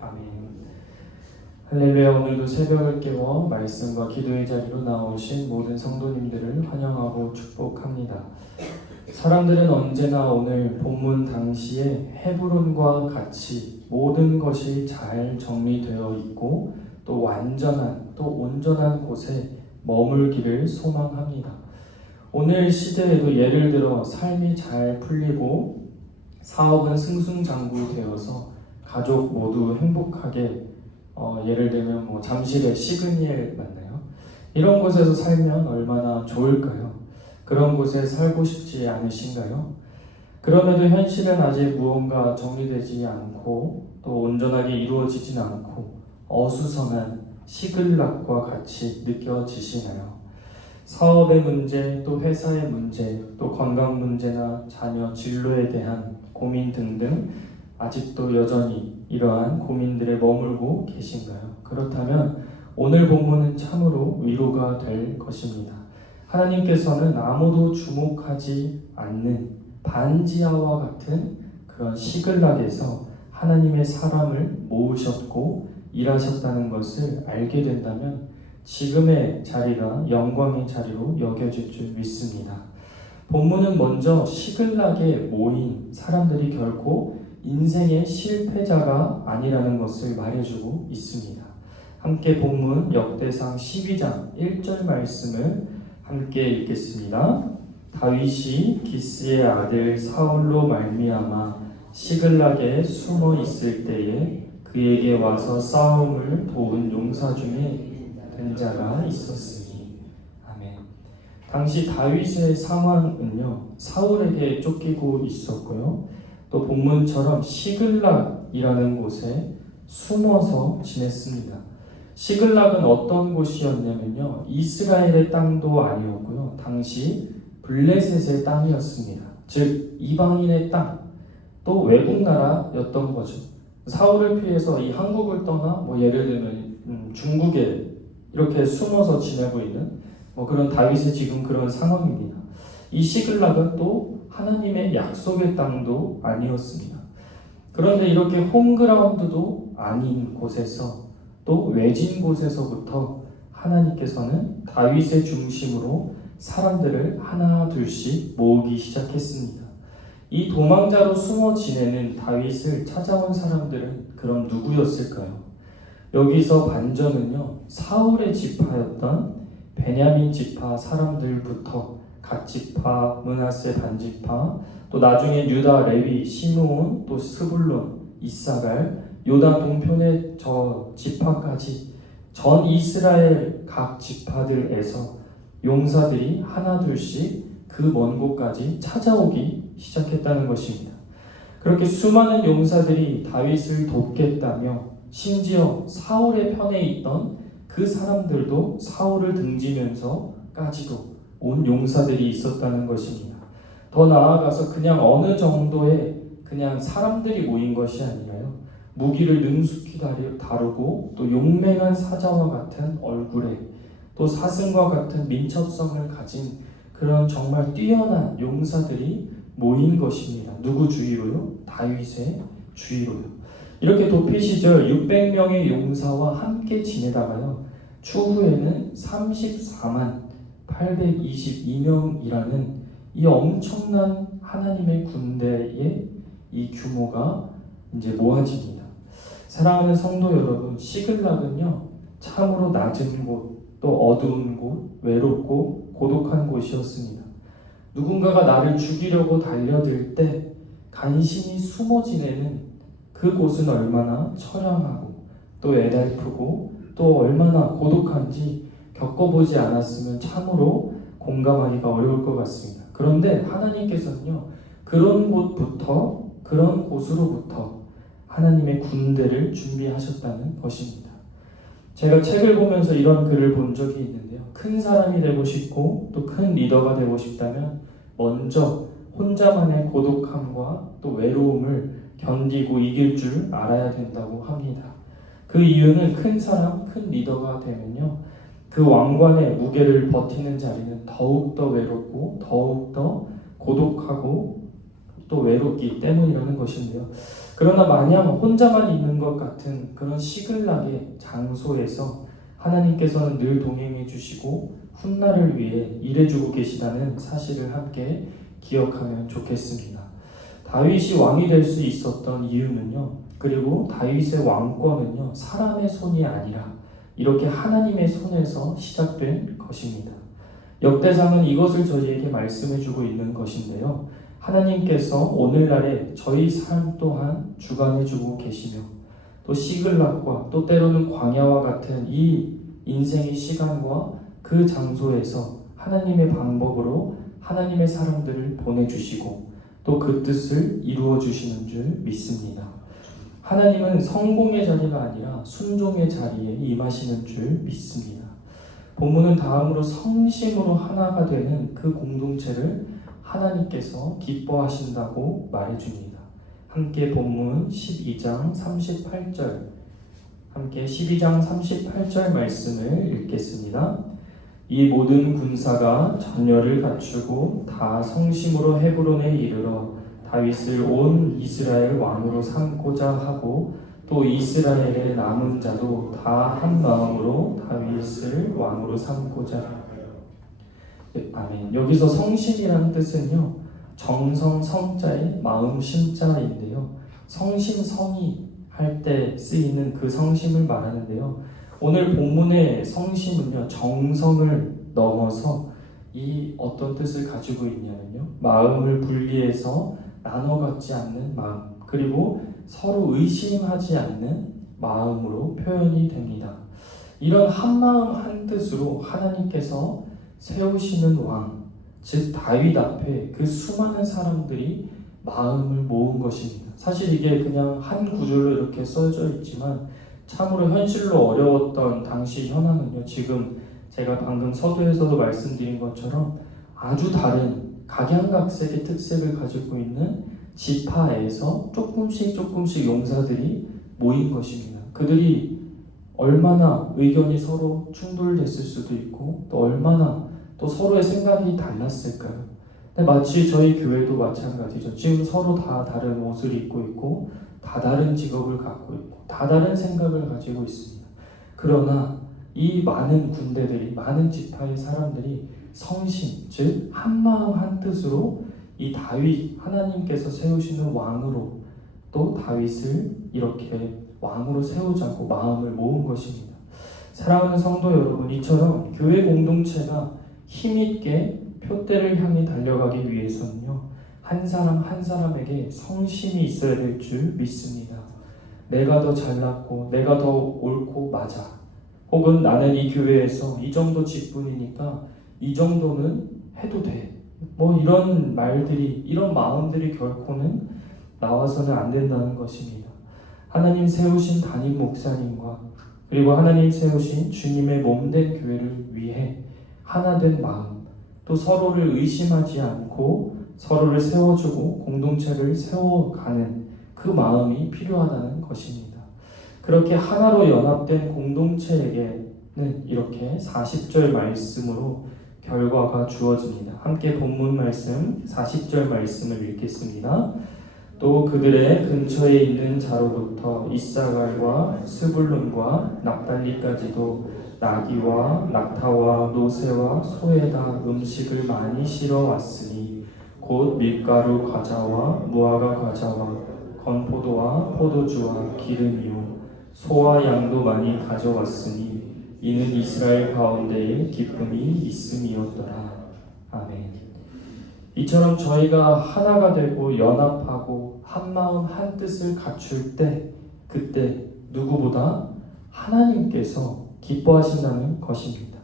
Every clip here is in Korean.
아멘. 할렐루야. 오늘도 새벽을 깨워 말씀과 기도의 자리로 나오신 모든 성도님들을 환영하고 축복합니다. 사람들은 언제나 오늘 본문 당시에 헤브론과 같이 모든 것이 잘 정리되어 있고 또 완전한 또 온전한 곳에 머물기를 소망합니다. 오늘 시대에도 예를 들어 삶이 잘 풀리고 사업은 승승장구되어서 가족 모두 행복하게 예를 들면 잠실의 시그니엘 맞나요? 이런 곳에서 살면 얼마나 좋을까요? 그런 곳에 살고 싶지 않으신가요? 그럼에도 현실은 아직 무언가 정리되지 않고 또 온전하게 이루어지진 않고 어수선한 시글락과 같이 느껴지시나요? 사업의 문제, 또 회사의 문제, 또 건강 문제나 자녀 진로에 대한 고민 등등 아직도 여전히 이러한 고민들에 머물고 계신가요? 그렇다면 오늘 본문은 참으로 위로가 될 것입니다. 하나님께서는 아무도 주목하지 않는 반지하와 같은 그런 시글락에서 하나님의 사람을 모으셨고 일하셨다는 것을 알게 된다면 지금의 자리가 영광의 자리로 여겨질 줄 믿습니다. 본문은 먼저 시글락에 모인 사람들이 결코 인생의 실패자가 아니라는 것을 말해주고 있습니다. 함께 본문 역대상 12장 1절 말씀을 함께 읽겠습니다. 다윗이 기스의 아들 사울로 말미암아 시글락에 숨어 있을 때에 그에게 와서 싸움을 도운 용사 중에 된 자가 있었으니. 아멘. 당시 다윗의 상황은요, 사울에게 쫓기고 있었고요, 또 본문처럼 시글락이라는 곳에 숨어서 지냈습니다. 시글락은 어떤 곳이었냐면요, 이스라엘의 땅도 아니었고요, 당시 블레셋의 땅이었습니다. 즉 이방인의 땅, 또 외국 나라였던 거죠. 사울을 피해서 이 한국을 떠나 예를 들면 중국에 이렇게 숨어서 지내고 있는 그런 다윗의 지금 그런 상황입니다. 이 시글락은 또 하나님의 약속의 땅도 아니었습니다. 그런데 이렇게 홈그라운드도 아닌 곳에서 또 외진 곳에서부터 하나님께서는 다윗의 중심으로 사람들을 하나 둘씩 모으기 시작했습니다. 이 도망자로 숨어 지내는 다윗을 찾아온 사람들은 그럼 누구였을까요? 여기서 반전은요, 사울의 지파였던 베냐민 지파 사람들부터 갓 지파, 므낫세 반지파, 또 나중에 유다, 레위, 시므온, 또 스불론, 이사갈, 요단 동편의 저 지파까지 전 이스라엘 각 지파들에서 용사들이 하나둘씩 그 먼 곳까지 찾아오기 시작했다는 것입니다. 그렇게 수많은 용사들이 다윗을 돕겠다며 심지어 사울의 편에 있던 그 사람들도 사울을 등지면서까지도 온 용사들이 있었다는 것입니다. 더 나아가서 그냥 어느 정도의 그냥 사람들이 모인 것이 아니라요, 무기를 능숙히 다루고 또 용맹한 사자와 같은 얼굴에 또 사슴과 같은 민첩성을 가진 그런 정말 뛰어난 용사들이 모인 것입니다. 누구 주위로요? 다윗의 주위로요. 이렇게 도피 시절 600명의 용사와 함께 지내다가요, 추후에는 34만 822명이라는 이 엄청난 하나님의 군대의 이 규모가 이제 모아집니다. 사랑하는 성도 여러분, 시글락은요, 참으로 낮은 곳, 또 어두운 곳, 외롭고 고독한 곳이었습니다. 누군가가 나를 죽이려고 달려들 때 간신히 숨어 지내는 그 곳은 얼마나 처량하고 또 애달프고 또 얼마나 고독한지 겪어보지 않았으면 참으로 공감하기가 어려울 것 같습니다. 그런데 하나님께서는요, 그런 곳으로부터 하나님의 군대를 준비하셨다는 것입니다. 제가 책을 보면서 이런 글을 본 적이 있는데요, 큰 사람이 되고 싶고 또 큰 리더가 되고 싶다면 먼저 혼자만의 고독함과 또 외로움을 견디고 이길 줄 알아야 된다고 합니다. 그 이유는 큰 사람, 큰 리더가 되면요, 그 왕관의 무게를 버티는 자리는 더욱더 외롭고 더욱더 고독하고 또 외롭기 때문이라는 것인데요. 그러나 마냥 혼자만 있는 것 같은 그런 시글락의 장소에서 하나님께서는 늘 동행해 주시고 훗날을 위해 일해주고 계시다는 사실을 함께 기억하면 좋겠습니다. 다윗이 왕이 될 수 있었던 이유는요, 그리고 다윗의 왕권은요, 사람의 손이 아니라 이렇게 하나님의 손에서 시작된 것입니다. 역대상은 이것을 저희에게 말씀해주고 있는 것인데요. 하나님께서 오늘날에 저희 삶 또한 주관해주고 계시며 또 시글락과 또 때로는 광야와 같은 이 인생의 시간과 그 장소에서 하나님의 방법으로 하나님의 사람들을 보내주시고 또 그 뜻을 이루어 주시는 줄 믿습니다. 하나님은 성공의 자리가 아니라 순종의 자리에 임하시는 줄 믿습니다. 본문은 다음으로 성심으로 하나가 되는 그 공동체를 하나님께서 기뻐하신다고 말해줍니다. 함께 본문 12장 38절, 함께 12장 38절 말씀을 읽겠습니다. 이 모든 군사가 전열을 갖추고 다 성심으로 헤브론에 이르러 다윗을 온 이스라엘 왕으로 삼고자 하고 또 이스라엘의 남은 자도 다 한 마음으로 다윗을 왕으로 삼고자 하여. 아멘. 여기서 성심이라는 뜻은요, 정성 성자의 마음 심자인데요, 성심 성의 할 때 쓰이는 그 성심을 말하는데요. 오늘 본문의 성심은요, 정성을 넘어서 이 어떤 뜻을 가지고 있냐면요, 마음을 분리해서 나눠 갖지 않는 마음, 그리고 서로 의심하지 않는 마음으로 표현이 됩니다. 이런 한마음 한뜻으로 하나님께서 세우시는 왕, 즉 다윗 앞에 그 수많은 사람들이 마음을 모은 것입니다. 사실 이게 그냥 한 구절로 이렇게 써져 있지만 참으로 현실로 어려웠던 당시 현황은요, 지금 제가 방금 서두에서도 말씀드린 것처럼 아주 다른 각양각색의 특색을 가지고 있는 지파에서 조금씩 용사들이 모인 것입니다. 그들이 얼마나 의견이 서로 충돌됐을 수도 있고 또 얼마나 또 서로의 생각이 달랐을까요? 근데 마치 저희 교회도 마찬가지죠. 지금 서로 다 다른 옷을 입고 있고 다 다른 직업을 갖고 있고 다 다른 생각을 가지고 있습니다. 그러나 이 많은 군대들이, 많은 지파의 사람들이 성심, 즉 한마음 한뜻으로 이 다윗, 하나님께서 세우시는 왕으로 또 다윗을 이렇게 왕으로 세우자고 마음을 모은 것입니다. 사랑하는 성도 여러분, 이처럼 교회 공동체가 힘있게 표대를 향해 달려가기 위해서는요, 한 사람 한 사람에게 성심이 있어야 될 줄 믿습니다. 내가 더 잘났고 내가 더 옳고 맞아, 혹은 나는 이 교회에서 이 정도 직분이니까 이 정도는 해도 돼, 뭐 이런 말들이, 이런 마음들이 결코는 나와서는 안 된다는 것입니다. 하나님 세우신 담임 목사님과 그리고 하나님 세우신 주님의 몸된 교회를 위해 하나된 마음, 또 서로를 의심하지 않고 서로를 세워주고 공동체를 세워가는 그 마음이 필요하다는 것입니다. 그렇게 하나로 연합된 공동체에게는 이렇게 40절 말씀으로 결과가 주어집니다. 함께 본문 말씀 40절 말씀을 읽겠습니다. 또 그들의 근처에 있는 자로부터 이사갈과 스불론과 납달리까지도 나귀와 낙타와 노새와 소에다 음식을 많이 실어 왔으니 곧 밀가루 과자와 무화과 과자와 건포도와 포도주와 기름이요 소와 양도 많이 가져왔으니 이는 이스라엘 가운데에 기쁨이 있음이었더라. 아멘. 이처럼 저희가 하나가 되고 연합하고 한마음 한뜻을 갖출 때, 그때 누구보다 하나님께서 기뻐하신다는 것입니다.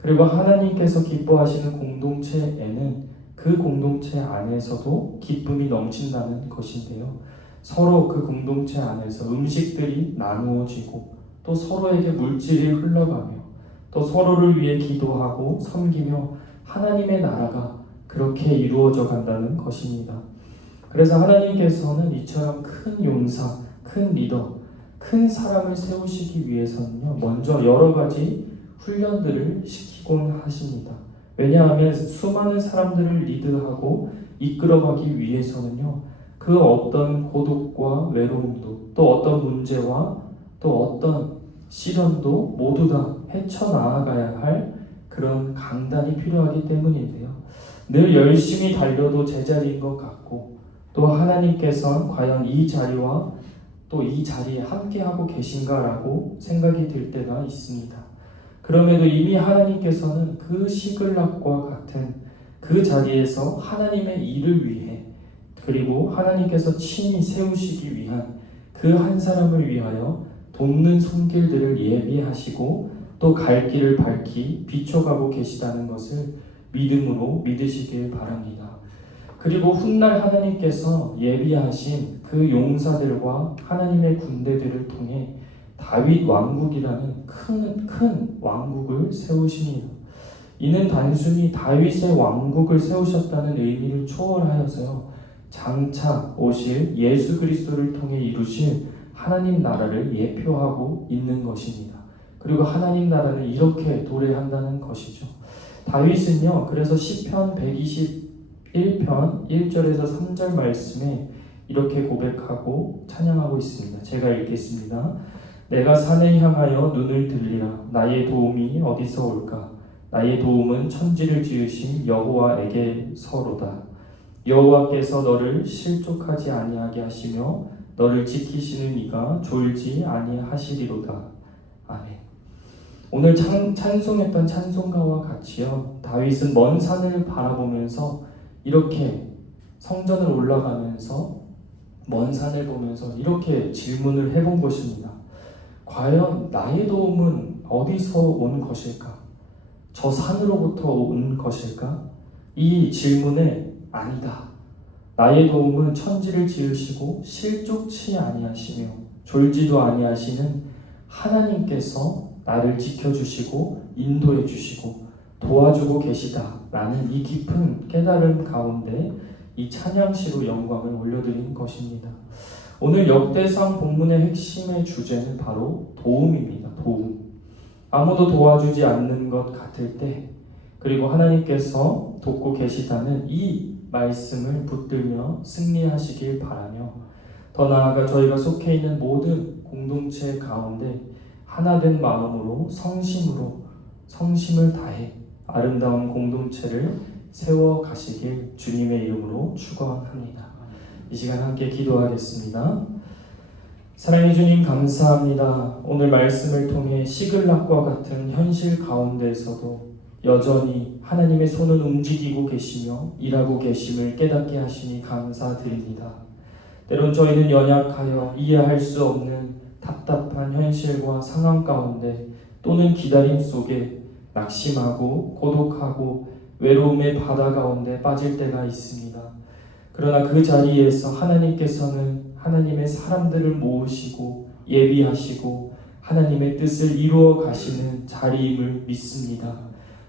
그리고 하나님께서 기뻐하시는 공동체에는 그 공동체 안에서도 기쁨이 넘친다는 것인데요, 서로 그 공동체 안에서 음식들이 나누어지고 또 서로에게 물질이 흘러가며 또 서로를 위해 기도하고 섬기며 하나님의 나라가 그렇게 이루어져 간다는 것입니다. 그래서 하나님께서는 이처럼 큰 용사, 큰 리더, 큰 사람을 세우시기 위해서는요, 먼저 여러 가지 훈련들을 시키곤 하십니다. 왜냐하면 수많은 사람들을 리드하고 이끌어가기 위해서는요, 그 어떤 고독과 외로움도, 또 어떤 문제와 또 어떤 시련도 모두 다 헤쳐나가야 할 그런 강단이 필요하기 때문인데요. 늘 열심히 달려도 제자리인 것 같고, 또 하나님께서는 과연 이 자리와 또 이 자리에 함께하고 계신가라고 생각이 들 때가 있습니다. 그럼에도 이미 하나님께서는 그 시글락과 같은 그 자리에서 하나님의 일을 위해, 그리고 하나님께서 친히 세우시기 위한 그 한 사람을 위하여 돕는 손길들을 예비하시고 또 갈 길을 밝히 비춰가고 계시다는 것을 믿음으로 믿으시길 바랍니다. 그리고 훗날 하나님께서 예비하신 그 용사들과 하나님의 군대들을 통해 다윗 왕국이라는 큰 왕국을 세우십니다. 이는 단순히 다윗의 왕국을 세우셨다는 의미를 초월하여서요, 장차 오실 예수 그리스도를 통해 이루실 하나님 나라를 예표하고 있는 것입니다. 그리고 하나님 나라는 이렇게 도래한다는 것이죠. 다윗은요, 그래서 시편 121편 1절에서 3절 말씀에 이렇게 고백하고 찬양하고 있습니다. 제가 읽겠습니다. 내가 산을 향하여 눈을 들리라. 나의 도움이 어디서 올까? 나의 도움은 천지를 지으신 여호와에게서로다. 여호와께서 너를 실족하지 아니하게 하시며 너를 지키시는 이가 졸지 아니하시리로다. 아멘. 오늘 찬송했던 찬송가와 같이요, 다윗은 먼 산을 바라보면서 이렇게 성전을 올라가면서 먼 산을 보면서 이렇게 질문을 해본 것입니다. 과연 나의 도움은 어디서 온 것일까? 저 산으로부터 온 것일까? 이 질문에 아니다. 나의 도움은 천지를 지으시고 실족치 아니하시며 졸지도 아니하시는 하나님께서 나를 지켜주시고 인도해 주시고 도와주고 계시다라는 이 깊은 깨달음 가운데 이 찬양시로 영광을 올려드린 것입니다. 오늘 역대상 본문의 핵심의 주제는 바로 도움입니다. 도움. 아무도 도와주지 않는 것 같을 때, 그리고 하나님께서 돕고 계시다는 이 말씀을 붙들며 승리하시길 바라며, 더 나아가 저희가 속해 있는 모든 공동체 가운데 하나된 마음으로 성심을 다해 아름다운 공동체를 세워가시길 주님의 이름으로 축원합니다. 이 시간 함께 기도하겠습니다. 사랑해 주님, 감사합니다. 오늘 말씀을 통해 시글락과 같은 현실 가운데에서도 여전히 하나님의 손은 움직이고 계시며 일하고 계심을 깨닫게 하시니 감사드립니다. 때론 저희는 연약하여 이해할 수 없는 답답한 현실과 상황 가운데 또는 기다림 속에 낙심하고 고독하고 외로움의 바다 가운데 빠질 때가 있습니다. 그러나 그 자리에서 하나님께서는 하나님의 사람들을 모으시고 예비하시고 하나님의 뜻을 이루어 가시는 자리임을 믿습니다.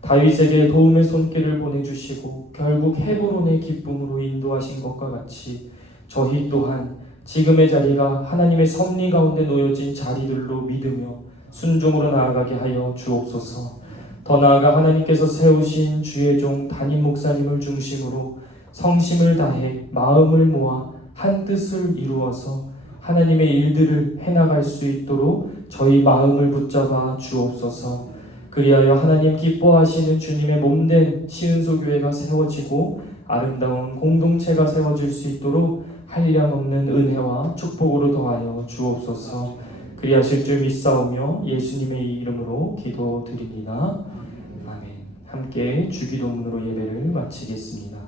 다윗에게 도움의 손길을 보내주시고 결국 헤브론의 기쁨으로 인도하신 것과 같이 저희 또한 지금의 자리가 하나님의 섭리 가운데 놓여진 자리들로 믿으며 순종으로 나아가게 하여 주옵소서. 더 나아가 하나님께서 세우신 주의 종 담임 목사님을 중심으로 성심을 다해 마음을 모아 한 뜻을 이루어서 하나님의 일들을 해나갈 수 있도록 저희 마음을 붙잡아 주옵소서. 그리하여 하나님 기뻐하시는 주님의 몸된 시은소교회가 세워지고 아름다운 공동체가 세워질 수 있도록 한량없는 은혜와 축복으로 더하여 주옵소서. 그리하실 줄 믿사오며 예수님의 이름으로 기도드립니다. 아멘. 함께 주기도문으로 예배를 마치겠습니다.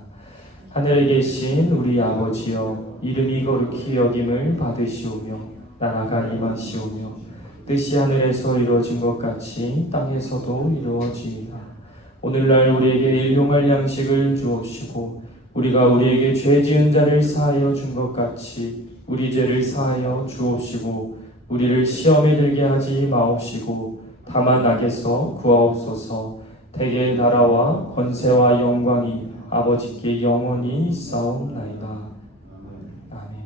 하늘에 계신 우리 아버지여, 이름이 거룩히 여김을 받으시오며 나라가 임하시오며 뜻이 하늘에서 이루어진 것 같이 땅에서도 이루어지이다. 오늘날 우리에게 일용할 양식을 주옵시고 우리가 우리에게 죄 지은 자를 사하여 준 것 같이 우리 죄를 사하여 주옵시고 우리를 시험에 들게 하지 마옵시고 다만 악에서 구하옵소서. 대개 나라와 권세와 영광이 아버지께 영원히 있사옵나이다. 아멘.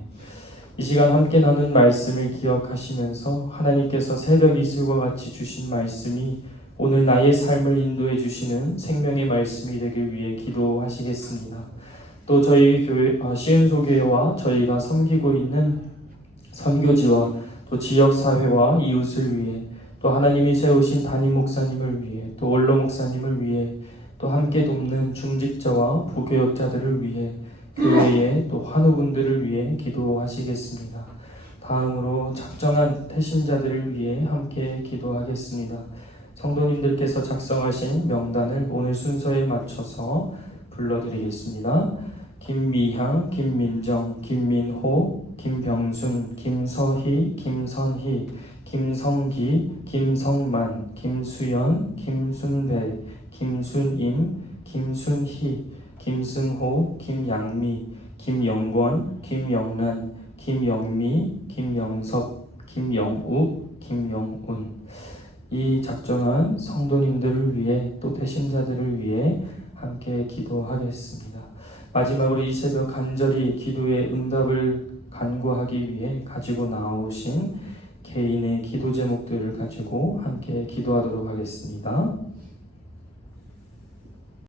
이 시간 함께 나눈 말씀을 기억하시면서 하나님께서 새벽 이슬과 같이 주신 말씀이 오늘 나의 삶을 인도해 주시는 생명의 말씀이 되길 위해 기도하시겠습니다. 또 저희 교회 시은소교회와 저희가 섬기고 있는 선교지와 또 지역사회와 이웃을 위해 또 하나님이 세우신 담임 목사님을 위해 또 원로 목사님을 위해 또 함께 돕는 중직자와 부교역자들을 위해 교회의 또 환우분들을 위해 기도하시겠습니다. 다음으로 작정한 태신자들을 위해 함께 기도하겠습니다. 성도님들께서 작성하신 명단을 오늘 순서에 맞춰서 불러드리겠습니다. 김미향, 김민정, 김민호, 김병순, 김서희, 김선희, 김성기, 김성만, 김수연, 김순배, 김순임, 김순희, 김승호, 김양미, 김영권, 김영란, 김영미, 김영섭, 김영욱, 김영운. 이 작정한 성도님들을 위해 또 대신자들을 위해 함께 기도하겠습니다. 마지막으로 이 새벽 간절히 기도의 응답을 간구하기 위해 가지고 나오신 개인의 기도 제목들을 가지고 함께 기도하도록 하겠습니다.